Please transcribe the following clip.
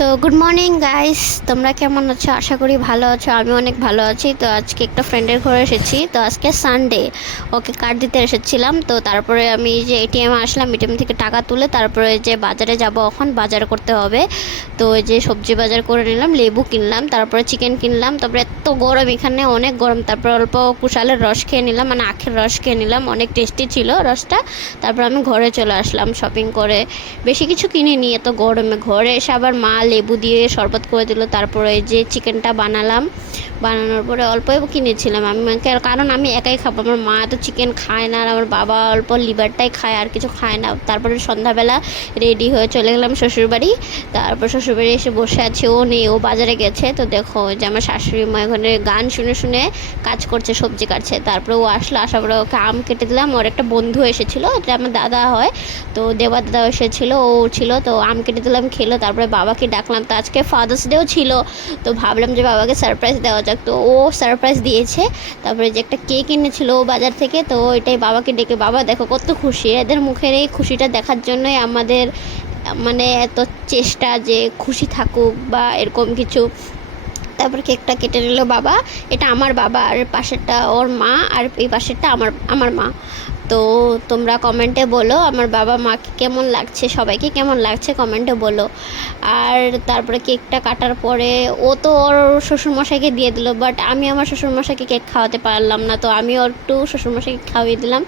তো good morning guys, তোমরা কেমন আছো? আশা করি ভালো আছো। আমি অনেক ভালো আছি। তো আজকে একটা ফ্রেন্ডের ঘরে এসেছি। তো আজকে সানডে, ওকে কার্ড দিতে এসেছিলাম। তো তারপরে আমি যে এটিএম আসলাম, এটিএম থেকে টাকা তুলে তারপরে যে বাজারে যাব, এখন বাজার করতে হবে। তো ওই যে সবজি বাজার করে নিলাম, লেবু কিনলাম, তারপরে চিকেন কিনলাম। তারপরে এত গরম, এখানে অনেক গরম। তারপর অল্প কুশালের রস খেয়ে নিলাম, মানে আখের রস খেয়ে নিলাম, অনেক টেস্টি ছিল রসটা। তারপর আমি ঘরে চলে আসলাম শপিং করে। বেশি কিছু কিনিনি এত গরমে। ঘরে এসে আবার মা লেবু দিয়ে শরবত করে দিল। তারপরে যে চিকেনটা বানালাম, বানানোর পরে অল্পই কিনেছিলাম আমি, কারণ আমি একাই খাবো। আমার মা তো চিকেন খায় না, আর আমার বাবা অল্প লিভারটাই খায়, আর কিছু খায় না। তারপরে সন্ধ্যাবেলা রেডি হয়ে চলে গেলাম শ্বশুরবাড়ি। তারপর শ্বশুরবাড়ি এসে বসে আছে, ও নেই, ও বাজারে গেছে। তো দেখো যে আমার শাশুড়ি মা এখানে গান শুনে শুনে কাজ করছে, সবজি কাটছে। তারপরে ও আসলো, আসার পরে ওকে আম কেটে দিলাম। ওর একটা বন্ধু এসেছিলো, এটা আমার দাদা হয়, তো দেবা দাদা এসেছিলো, ও ছিল। তো আম কেটে দিলাম, খেলো। তারপরে বাবাকে ডাকলাম, তো আজকে ফাদার্স ডেও ছিল। তো ভাবলাম যে বাবাকে সারপ্রাইজ দেওয়া যাক, তো ও সারপ্রাইজ দিয়েছে। তারপরে যে একটা কেক এনেছিল ও বাজার থেকে, তো এটাই বাবাকে ডেকে, বাবা দেখো কত খুশি। এদের মুখের এই খুশিটা দেখার জন্যই আমাদের মানে এত চেষ্টা যে খুশি থাকুক বা এরকম কিছু। তারপর কেকটা কেটে নিল বাবা। এটা আমার বাবা, আর পাশেরটা ওর মা, আর এই পাশেরটা আমার আমার মা। তো তোমরা কমেন্টে বলো আমার বাবা মাকে কেমন লাগছে, সবাইকে কেমন লাগছে কমেন্টে বলো। আর তারপরে কেকটা কাটার পরে ও তো ওর শ্বশুরমশাইকে দিয়ে দিল, বাট আমি আমার শ্বশুরমশাইকে কেক খাওয়াতে পারলাম না। তো আমি ওর একটু শ্বশুরমশাইকে খাওয়িয়ে দিলাম।